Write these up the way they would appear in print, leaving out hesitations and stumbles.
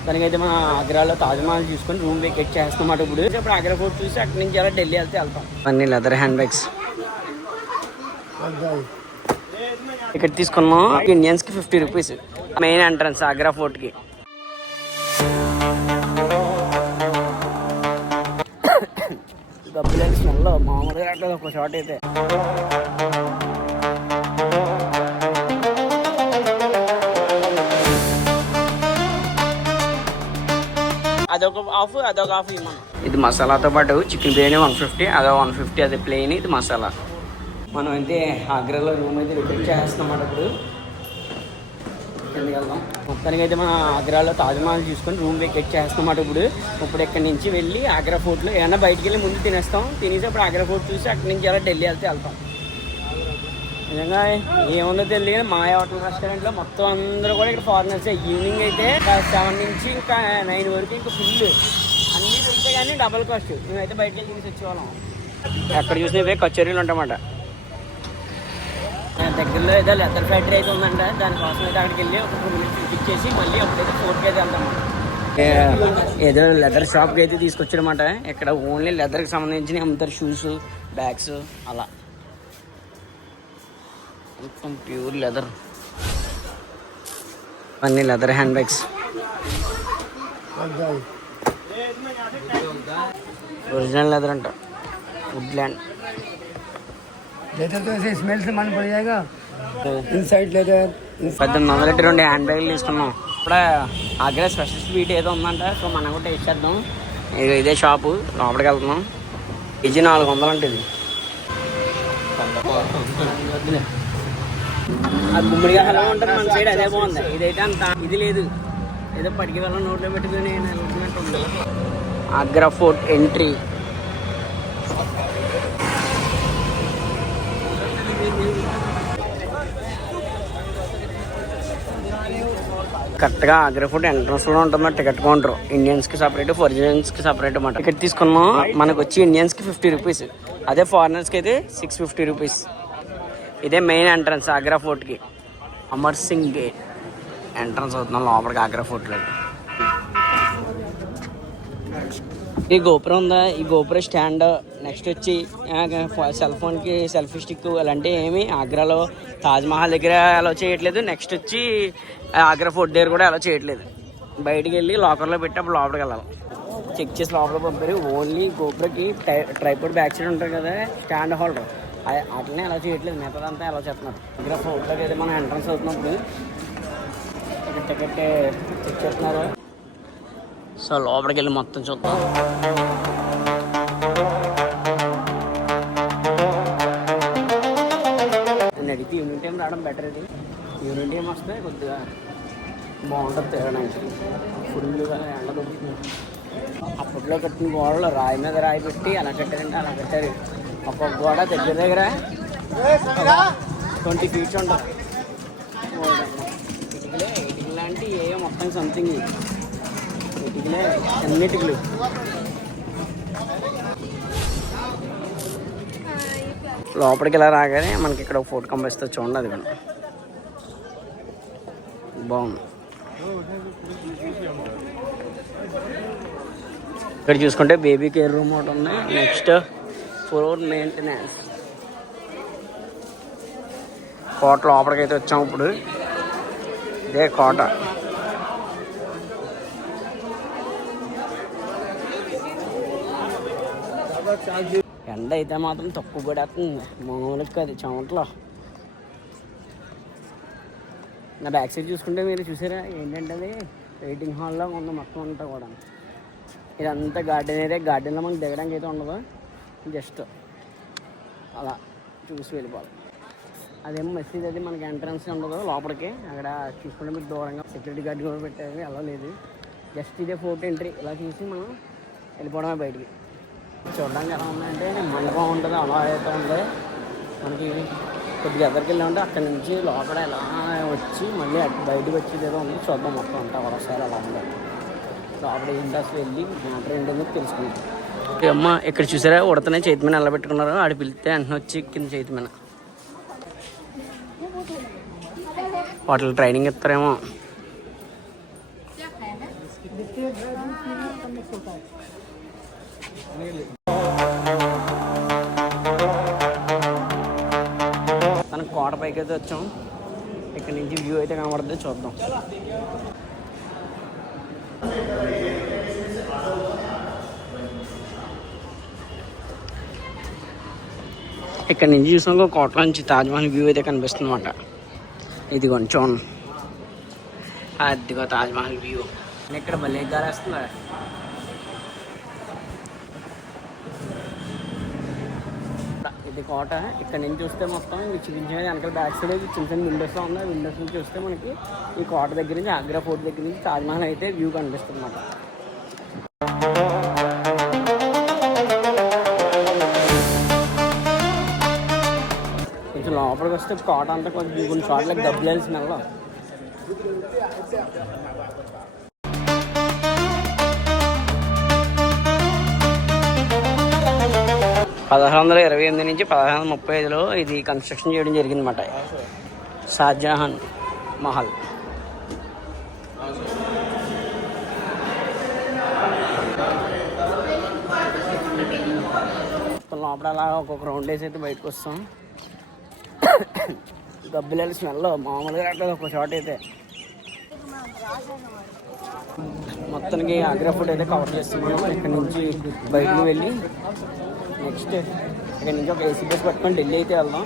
మొత్తానికి అయితే మన ఆగ్రాలో తాజ్మహల్ చూసుకొని రూమ్ వెకేట్ చేస్తామాట. ఇప్పుడు ఆగ్రా ఫోర్ట్ చూసి అక్కడి నుంచి అలా ఢిల్లీ వెళ్తాం. అన్ని లెదర్ హ్యాండ్ బ్యాగ్స్ టికెట్ తీసుకున్నాం. ఇండియన్స్ కి 50 rupees. Main entrance Agra fort కి. గబ్బులేని స్మెల్ మామూలుగా రావట్లేదు ఒక షాట్ అయితే. అదొక ఆఫ్ ఇవ్వమను. ఇది మసాలాతో పాటు చికెన్ బిర్యానీ 150, అదో 150. అది ప్లెయిన్, ఇది మసాలా. మనం అయితే ఆగ్రాలో రూమ్ అయితే రిపేర్ చేస్తున్నాం. ఇప్పుడు కిందకి వెళ్దాం. మొత్తానికి అయితే మన ఆగ్రాలో తాజ్మహల్ చూసుకొని రూమ్ వెకేట్ చేస్తామాట. ఇప్పుడు ఇక్కడి నుంచి వెళ్ళి ఆగ్రా ఫోర్ట్లో ఏమన్నా బయటికి వెళ్ళి ముందు తినేస్తాం. తినేసి అప్పుడు ఆగ్రా ఫోర్ట్ చూసి అక్కడి నుంచి అలా ఢిల్లీ వెళ్తాం. నిజంగా ఏముందో తెలియదు కానీ మాయా హోటల్ రెస్టారెంట్లో మొత్తం అందరూ కూడా ఇక్కడ ఫారినర్సే. ఈవినింగ్ అయితే 7 నుంచి ఇంకా 9 వరకు ఇంకా ఫుల్ అన్నీ దొరికితే కానీ డబల్ కాస్ట్. మేమైతే బయటకి వెళ్ళి తినేసి వచ్చేవాళ్ళం. ఎక్కడ చూసినవే కచేరీలు ఉంటామాట. దగ్గరలో ఏదో లెదర్ ఫ్యాక్టరీ అయితే ఉందంట. దానికోసం అయితే అక్కడికి వెళ్ళి ఒక 2 మినిట్స్ చూపించేసి మళ్ళీ అప్పుడైతే ఫోర్ట్కి అయితే వెళ్తాం. ఏదో లెదర్ షాప్కి అయితే తీసుకొచ్చారన్నమాట. ఇక్కడ ఓన్లీ లెదర్కి సంబంధించిన అమ్ముతారు. షూస్, బ్యాగ్స్ అలా మొత్తం ప్యూర్ లెదర్. అన్ని leather hand bags. Original leather అంట. వుడ్లాండ్ స్మెల్స్ మన పడిగా ఇన్సైడ్ లెదర్. 1802 హ్యాండ్ బ్యాగులు తీసుకున్నాం. ఇప్పుడు ఆగ్రా స్పెషల్ స్వీట్ ఏదో ఉందంట. సో మనం కూడా టేస్ట్ చేద్దాం. ఇదే షాపు. లోపలికి వెళ్తున్నాం. కేజీ 400 అంటే ఇది. అది గుమ్మడిగా ఎలా ఉంటుంది మన సైడ్ అదే బాగుంది. ఇదైతే అంత ఇది లేదు. ఏదో పడికి వెళ్ళ నోట్లో పెట్టుకుని వెళ్ళినట్టు. Agra fort entry. కరెక్ట్గా ఆగ్రా ఫోర్ట్ ఎంట్రన్స్ లో ఉంటుంది టికెట్ కౌంటర్. ఇండియన్స్ కి సపరేట్, ఫారినర్స్ కి సపరేట్ అన్నమాట. టికెట్ తీసుకున్నాం. మనకు వచ్చి ఇండియన్స్ కి 50 రూపీస్. అదే ఫారినర్స్ కి అయితే 650 రూపీస్. ఇదే మెయిన్ ఎంట్రన్స్ ఆగ్రా ఫోర్ట్ కి. అమర్ సింగ్ గేట్ ఎంట్రన్స్ అవుతున్నాం లోపలికి ఆగ్రా ఫోర్ట్ లో. ఈ గోపురం ఉందా, ఈ గోపురం స్టాండ్. నెక్స్ట్ వచ్చి సెల్ ఫోన్ కి సెల్ఫీ స్టిక్ అలాంటివి ఏమి ఆగ్రాలో తాజ్మహల్ దగ్గర అలా చేయట్లేదు. నెక్స్ట్ వచ్చి ఆగ్రా ఫోర్ట్ దగ్గర కూడా అలా చేయట్లేదు. బయటికి వెళ్ళి లాకర్లో పెట్టి అప్పుడు లోపలికి వెళ్ళాలి. చెక్ చేసి లోపలికి పంపారు. ఓన్లీ గోపురకి ట్రైపోర్డ్ బ్యాక్ సైడ్ ఉంటుంది కదా స్టాండ్ హోల్డర్, అట్లనే అలా చేయట్లేదు. మిగతాదంతా అలా చేస్తున్నారు. ఆగ్రా ఫోర్ట్లోకి అయితే మనం ఎంట్రన్స్ అవుతున్నప్పుడు టికెట్ చెక్ చేస్తున్నారు. సో లోపలికి వెళ్ళి మొత్తం చూద్దాం. నేను అడిగితే ఈవినింగ్ టైం రావడం బెటర్. ఇది ఈవినింగ్ టైం వస్తే కొద్దిగా బాగుంటుంది తిరగడానికి. ఫుల్గా ఎండ దొరుకుతుంది. అప్పట్లో కట్టిన గోడలు రాయి మీద రాయి పెట్టి అలా కట్టారంటే అలా కట్టారు. ఒక్కొక్క గోడ దగ్గర 20 ఫీట్స్ ఉంటుంది. ఇటుకలే లాంటి ఏ మొత్తం సంథింగ్ ఇటుకలే అన్నిటికలు. లోపలికి ఇలా రాగానే మనకి ఇక్కడ ఫోటో కంపేస్తుంది చూడండి. అది కూడా బాగుంది. ఇక్కడ చూసుకుంటే బేబీ కేర్ రూమ్ ఒకటి ఉంది. Next floor maintenance. కోట లోపలికి అయితే వచ్చాము. ఇప్పుడు ఇదే కోట. ఎండ అయితే మాత్రం తక్కువ పడేస్తుంది. మామూలుగా కాదు చెమటలో. నా బ్యాక్ సైడ్ చూసుకుంటే మీరు చూసారా ఏంటంటే అది వెయిటింగ్ హాల్లో ఉంది మొత్తం అంతా కూడా. ఇదంతా గార్డెన్ ఏరియా. గార్డెన్లో మనకు దిగడానికి అయితే ఉండదు. జస్ట్ అలా చూసి వెళ్ళిపోవాలి. అదేమో మసీద్ అది మనకి ఎంట్రన్స్ ఉండదు లోపలికి. అక్కడ చూసుకుంటే మీకు దూరంగా సెక్యూరిటీ గార్డ్ కూడా పెట్టేది అలా లేదు. జస్ట్ ఇదే ఫోర్ట్ ఎంట్రీ. ఇలా చూసి మనం వెళ్ళిపోవడమే బయటికి. చూడడానికి ఎలా ఉందంటే మండపం ఉంటుంది అలా అయితే ఉంది. మనకి కొద్దిగా ఎదరికి వెళ్ళి ఉంటే అక్కడి నుంచి లోపల ఎలా వచ్చి మళ్ళీ బయటకు వచ్చేది ఏదో ఉంది. చూద్దాం మొత్తం అంతా ఒకసారి అలా ఉంది. లోపల ఏంటి అసలు వెళ్ళి మ్యాటర్ ఏంటో తెలుసుకుంటాం. అమ్మ ఇక్కడ చూసారా ఉడతనే చేతి మీద ఎలా పెట్టుకున్నారు. ఆడ పిలిస్తే వెంటనే వచ్చి కింద చేతి మీద వాటిలో ట్రైనింగ్ ఇస్తారేమో. మనం కోట పైకి అయితే వచ్చాం. ఇక్కడ నుంచి వ్యూ అయితే కనబడుతుంది, చూద్దాం. ఇక్కడ నుంచి చూసాక కోటలో నుంచి తాజ్మహల్ వ్యూ అయితే కనిపిస్తుంది అన్నమాట. ఇది కొంచెం అదిగో తాజ్మహల్ వ్యూ. ఇక్కడ భలే గాలి వస్తుంది. ఇది కోట. ఇక్కడ నుంచి చూస్తే మొత్తం చూపించేది వెనకాల బ్యాక్ సైడ్ చిన్న చిన్న విండోస్లో ఉన్నాయి. విండోస్ నుంచి చూస్తే మనకి ఈ కోట దగ్గర నుంచి, ఆగ్రా ఫోర్ట్ దగ్గర నుంచి తాజ్మహల్ అయితే వ్యూ కనిపిస్తుంది అన్నమాట. కొంచెం లోపలికి వస్తే కోట అంతా కొంచెం కొన్ని చోట్ల గబ్బులేని స్మెల్. 1628 నుంచి 1635లో ఇది కన్స్ట్రక్షన్ చేయడం జరిగిందన్నమాట. షాజహాన్ మహల్. లోపల అలా ఒక్కొక్క రౌండ్ వేసి అయితే బయటకు వస్తాం. గబ్బిలేని స్మెల్ మామూలుగా అట్లా ఒక చోట అయితే. మొత్తానికి ఆగ్రా ఫుడ్ అయితే కవర్ చేస్తున్నాము. ఇక్కడ నుంచి బయటకు వెళ్ళి నెక్స్ట్ ఇక్కడ నుంచి ఒక ఏసీ బస్ పట్టుకొని ఢిల్లీ అయితే వెళ్దాం.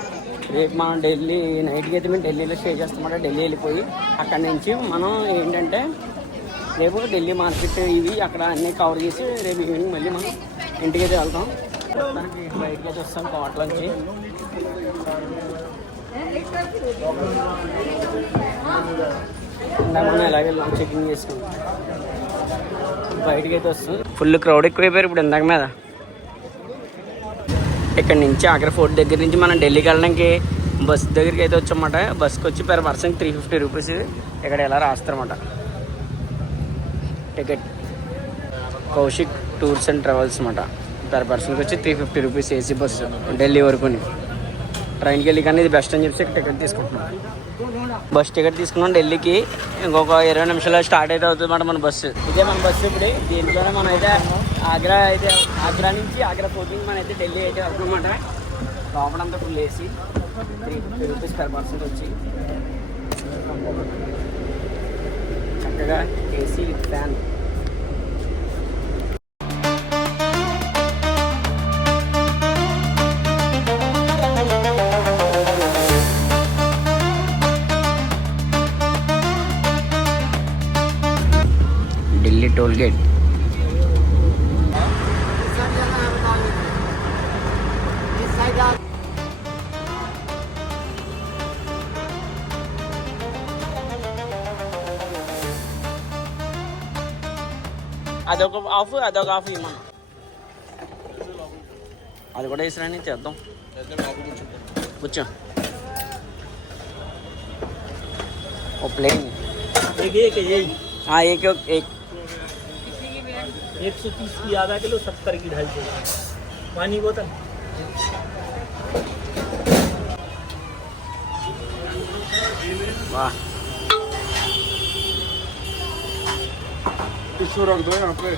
రేపు మనం ఢిల్లీ నైట్కి అయితే మేము ఢిల్లీలో స్టే చేస్తామంట. ఢిల్లీ వెళ్ళిపోయి అక్కడి నుంచి మనం ఏంటంటే రేపు ఢిల్లీ మార్కెట్ ఇవి అక్కడ అన్నీ కవర్ చేసి రేపు ఈవినింగ్ మళ్ళీ మనం ఇంటికి అయితే వెళ్తాం. దానికి బయటకి అయితే వస్తాం కోటలోంచి. మనం ఎలాగే చెకింగ్ చేసుకున్నాం. బయటకి అయితే వస్తాం. ఫుల్ క్రౌడ్ ఎక్కువైపోయారు ఇప్పుడు ఇందాక మీద. ఇక్కడ నుంచి ఆగ్రా ఫోర్ట్ దగ్గర నుంచి మనం ఢిల్లీకి వెళ్ళడానికి బస్ దగ్గరికి అయితే వచ్చామన్నమాట. బస్కి వచ్చి పర్ పర్సన్ 350 రూపీస్ ఇక్కడ ఎలా రాస్తారన్నమాట ticket. Kaushik tours and travels అన్నమాట. పర్ పర్సన్కి వచ్చి 350 రూపీస్ ఏసీ బస్సు ఢిల్లీ వరకు. ట్రైన్కి వెళ్ళి కానీ ఇది బెస్ట్ అని చెప్పి టికెట్ తీసుకుంటున్నాం. బస్ టికెట్ తీసుకున్నాం ఢిల్లీకి. ఇంకొక 20 నిమిషాలు స్టార్ట్ అయితే అవుతుంది అన్నమాట మన బస్సు. ఇదే మన బస్సు ఇప్పుడు. దీంట్లోనే మనం అయితే ఆగ్రా నుంచి ఆగ్రా ఫోర్ట్ నుంచి మనం అయితే ఢిల్లీ అయితే వెళ్తామన్నమాట. లోపలంతా ఫుల్ ఏసీ 350 రూపీస్ పర్ పర్సన్కి వచ్చి చక్కగా AC fan. Delhi toll gate. అదొక ఆఫ్ ఇమ్మన్నా. అది కూడా వేసిరాని చేద్దాం. కూర్చో. ఓ ప్లేన్ एक 130 की आधा किलो, 70 की 250 पानी बोतल. वाह, इसको रख दो यहाँ पे.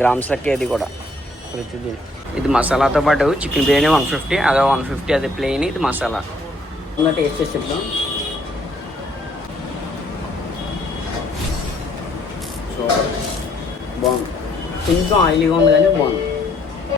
గ్రామ్స్ లెక్క ఇది కూడా ప్రతిదీ. ఇది మసాలాతో పాటు చికెన్ బిర్యానీ 150, అదే 150 అది ప్లెయిన్, ఇది మసాలా. ఇంకా టేస్ట్ చేసి చెప్తాం. బాగుంది. కొంచెం ఆయిలీగా ఉంది కానీ బాగుంది.